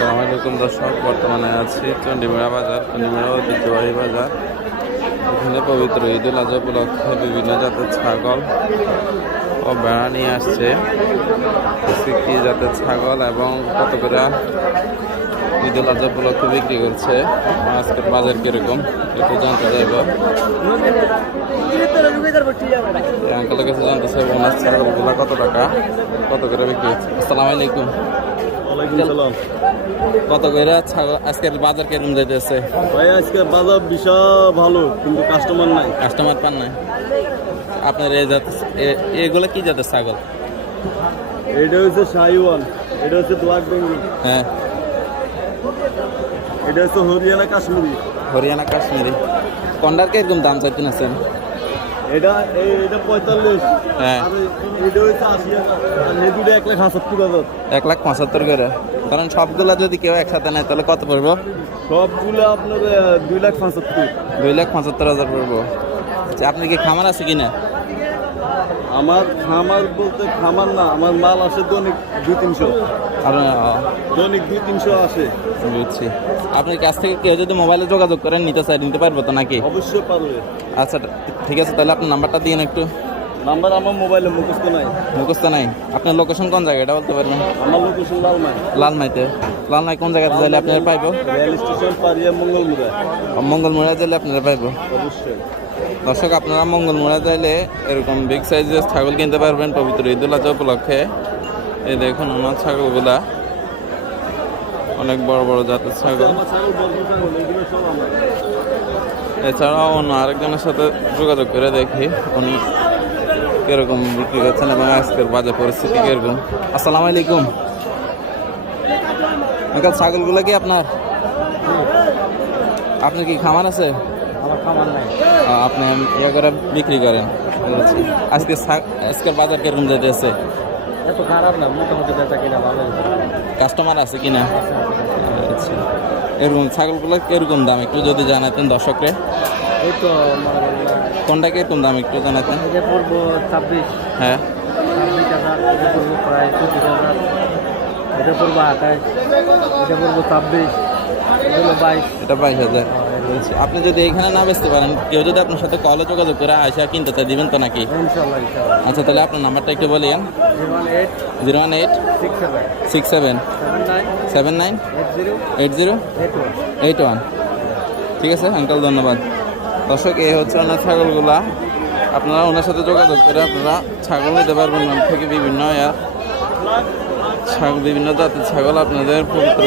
আসসালামু আলাইকুম দর্শক, বর্তমানে আছি চণ্ডীমেড়া বাজার। চণ্ডীমেড়া ঐতিহ্যবাহী বাজার। এখানে পবিত্র ঈদুল আজহা উপলক্ষে বিভিন্ন জাতের ছাগল ও বেড়া নিয়ে আসছে। কি জাতের ছাগল এবং কত করে ঈদুল আজহা উপলক্ষে বিক্রি করছে, আজকের বাজার কিরকম একটু জানতে চাইব। আঙ্কেলের কাছে জানতে চাইব ওনার ছাগলগুলো কত টাকা, কত করে বিক্রি হচ্ছে। আসসালামু আলাইকুম। কত করে ছাগল আজকের বাজার কেমন যাইতেছে? ভাই আজকের বাজার বিশাল ভালো, কিন্তু কাস্টমার নাই। কাস্টমার পান নাই? আপনার এই জাত এগুলো কি জাতের ছাগল? এটা হচ্ছে শাহিওয়াল, এটা হচ্ছে ব্ল্যাক বেঙ্গল, হ্যাঁ এটা হচ্ছে হরিয়ানা কাশ্মীরি। হরিয়ানা কাশ্মীরি। কন্ডার কিরকম দাম চাইতেন আছেন? এটা 45, হ্যাঁ আর এটা হচ্ছে 80,000, আর এই দুটো 1,70,000। 1,75,000 করে। কারণ সবগুলা যদি কেউ একসাথে নেয় তাহলে কত পড়বো? সবগুলো আপনার 2,75,000। 2,75,000 পড়বো। আচ্ছা, আপনি কি খামার আছে কিনা? আমার খামার বলতে খামার না, আমার মাল আসে দৈনিক 200-300। দৈনিক 200-300 আসে। বুঝছি। আপনার কাছ থেকে কেউ যদি মোবাইলে যোগাযোগ করেন নিতে চাই, নিতে পারবো তো নাকি? অবশ্যই পারবে। আচ্ছা ঠিক আছে, তাহলে আপনার নাম্বারটা দিন একটু। নাম্বার আমার মোবাইলে মুখস্থ নাই। মুখস্থ নাই? আপনার লোকেশন কোন জায়গা এটা বলতে পারবেন? আমার লোকেশন লালমাই। লালমাইতে? লালমাই কোন জায়গাতে যাইলে আপনারা পাইবো? রেল স্টেশন পারিয়া মঙ্গলমুড়া। মঙ্গলমুড়া যাইলে আপনারা পাইবো। অবশ্যই। দর্শক, আপনারা মঙ্গলমুড়া যাইলে এরকম বিগ সাইজের ছাগল কিনতে পারবেন পবিত্র ঈদুল আজহা উপলক্ষে। এই দেখুন আমার ছাগলগুলা, অনেক বড় বড় জাতের ছাগল। এছাড়াও অন্য আরেকজনের সাথে যোগাযোগ করে দেখি উনি কিরকম বিক্রি করছেন এবং আজকের বাজার পরিস্থিতি কিরকম। আসসালামু আলাইকুম। আঙ্কেল, ছাগলগুলো কি আপনার? আপনার কি খামার আছে? আমার খামার নাই। আপনি ইয়ে করে বিক্রি করেন। আজকের বাজার কিরকম যেতেছে? এত খারাপ না, মোটামুটি বেচা কিনা ভালো। কাস্টমার আছে কিনা? আচ্ছা, এরকম ছাগলগুলো কিরকম দাম একটু যদি জানাতেন দর্শকরে। এই তো কোনটা কিরকম দাম একটু জানাতেন। এটা পড়বো 26। হ্যাঁ, 26,000। এটা পড়বো প্রায় 25,000। এটা পড়বো 28। এটা পড়বো 26। এটা হলো 22। এটা 22,000। আপনি যদি এইখানে না বেচতে পারেন, কেউ যদি আপনার সাথে কলে যোগাযোগ করে আইসা কিনতে চাই, দিবেন তো নাকি? ইনশাল্লাহ ইনশাল্লাহ। আচ্ছা, তাহলে আপনার নাম্বারটা একটু বলিয়েন। 018 018 67 79 80 81। ঠিক আছে আঙ্কেল, ধন্যবাদ। দর্শক, এই হচ্ছে ওনার ছাগলগুলা। আপনারা ওনার সাথে যোগাযোগ করে আপনারা ছাগল নিতে পারবেন। ওনার থেকে বিভিন্ন জাতের ছাগল আপনাদের পবিত্র